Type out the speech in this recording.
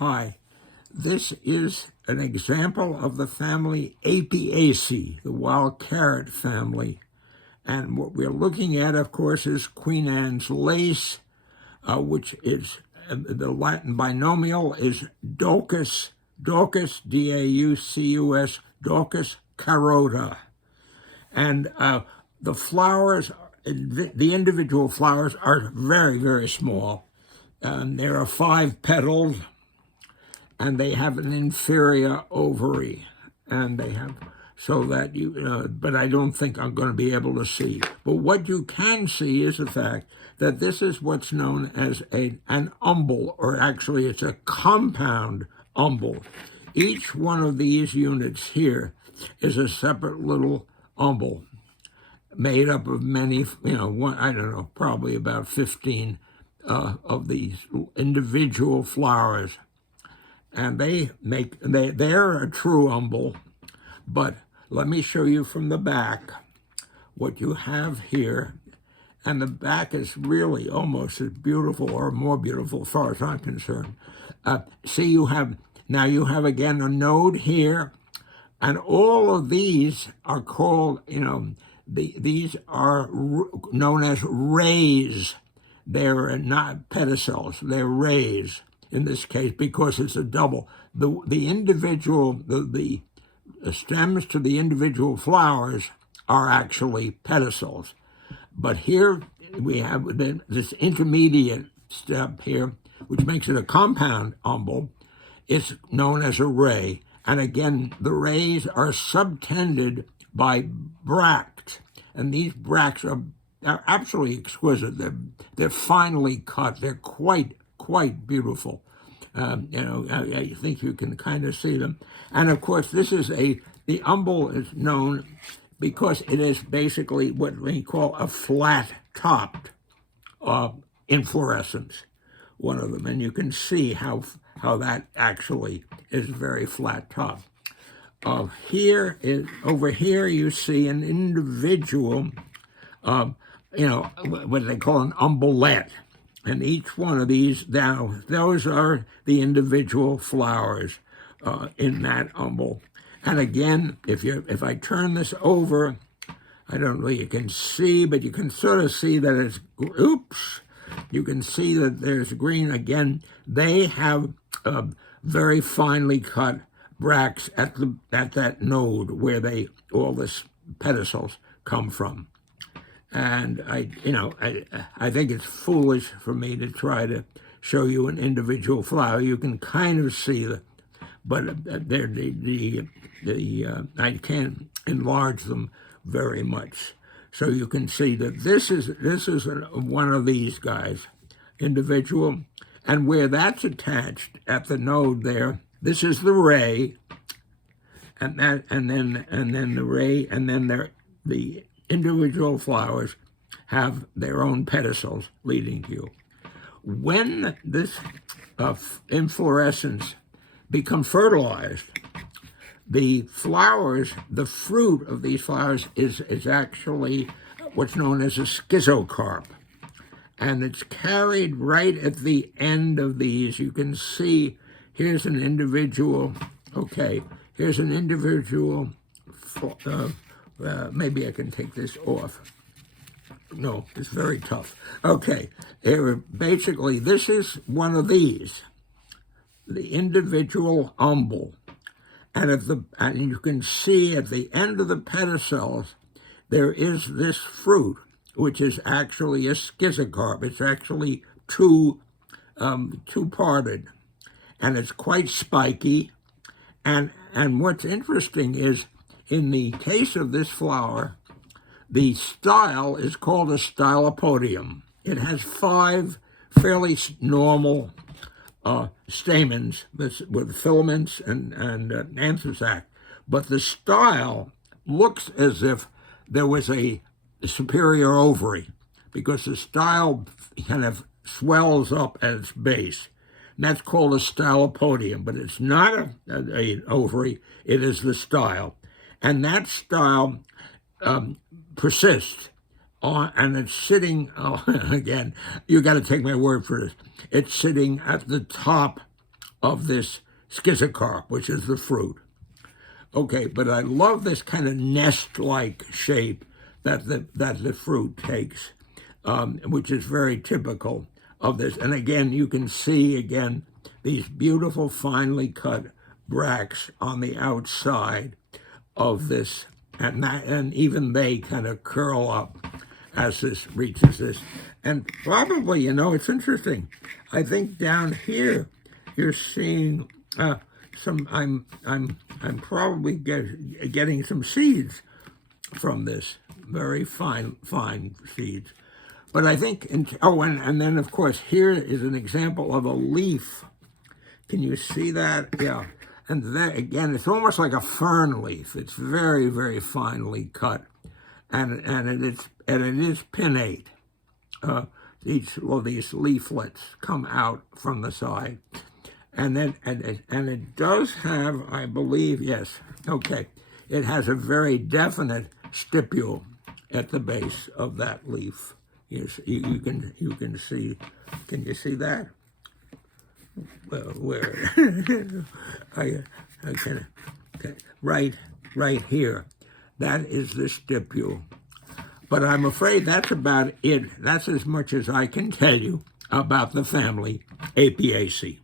Hi, this is an example of the family Apiaceae, the wild carrot family. And what we're looking at, of course, is Queen Anne's lace, which is the Latin binomial is Daucus, Daucus, Daucus carota. And the flowers, the individual flowers are very, very small. There are 5 petals, and they have an inferior ovary, and they have so that but I don't think I'm going to be able to see. But what you can see is the fact that this is what's known as an umbel, or actually it's a compound umbel. Each one of these units here is a separate little umbel made up of many, I don't know, probably about 15 of these individual flowers. And they're a true umbel. But let me show you from the back what you have here. And the back is really almost as beautiful, or more beautiful as far as I'm concerned. See, you have again a node here, and all of these are called, these are known as rays. They're not pedicels, they're rays in this case, because it's a double. The individual, the stems to the individual flowers are actually pedicels. But here we have this intermediate step here, which makes it a compound umbel. It's known as a ray. And again, the rays are subtended by bracts. And these bracts are absolutely exquisite. They're finely cut. They're quite beautiful. I think you can kind of see them. And of course, the umbel is known because it is basically what we call a flat-topped inflorescence, one of them. And you can see how that actually is very flat-topped. Over here you see an individual, what they call an umbelette. And each one of these, now, those are the individual flowers in that umbel. And again, if I turn this over, I don't know, you can see, but you can sort of see that it's, you can see that there's green. Again, they have very finely cut bracts at that node where all this pedicels come from. And I think it's foolish for me to try to show you an individual flower. You can kind of see but I can't enlarge them very much. So you can see that this is one of these guys, individual, and where that's attached at the node there, this is the ray, and then the ray, and then the individual flowers have their own pedicels leading to you. When this inflorescence becomes fertilized, the fruit of these flowers is actually what's known as a schizocarp. And it's carried right at the end of these. You can see, here's an individual, maybe I can take this off. No, it's very tough. Okay, basically, this is one of these, the individual umbel. And you can see at the end of the pedicels, there is this fruit, which is actually a schizocarp. It's actually two-parted, and it's quite spiky. And what's interesting is, in the case of this flower, the style is called a stylopodium. It has 5 fairly normal stamens with filaments and anthosac, but the style looks as if there was a superior ovary, because the style kind of swells up at its base. And that's called a stylopodium, but it's not an ovary, it is the style. And that style persists, and it's sitting, again, you got to take my word for this, it's sitting at the top of this schizocarp, which is the fruit. Okay, but I love this kind of nest-like shape that the fruit takes, which is very typical of this. And again, you can see, again, these beautiful, finely cut bracts on the outside of this, and even they kind of curl up as this reaches this. And probably, it's interesting. I think down here, you're seeing some. I'm probably getting some seeds from this, very fine seeds. But I think, and then of course here is an example of a leaf. Can you see that? Yeah. And then again, it's almost like a fern leaf. It's very, very finely cut, and it is pinnate. These leaflets come out from the side, and then and it does have, I believe, yes, okay, it has a very definite stipule at the base of that leaf. You can see. Can you see that? Well, where? I can, right here. That is the stipule. But I'm afraid that's about it. That's as much as I can tell you about the family Apiaceae.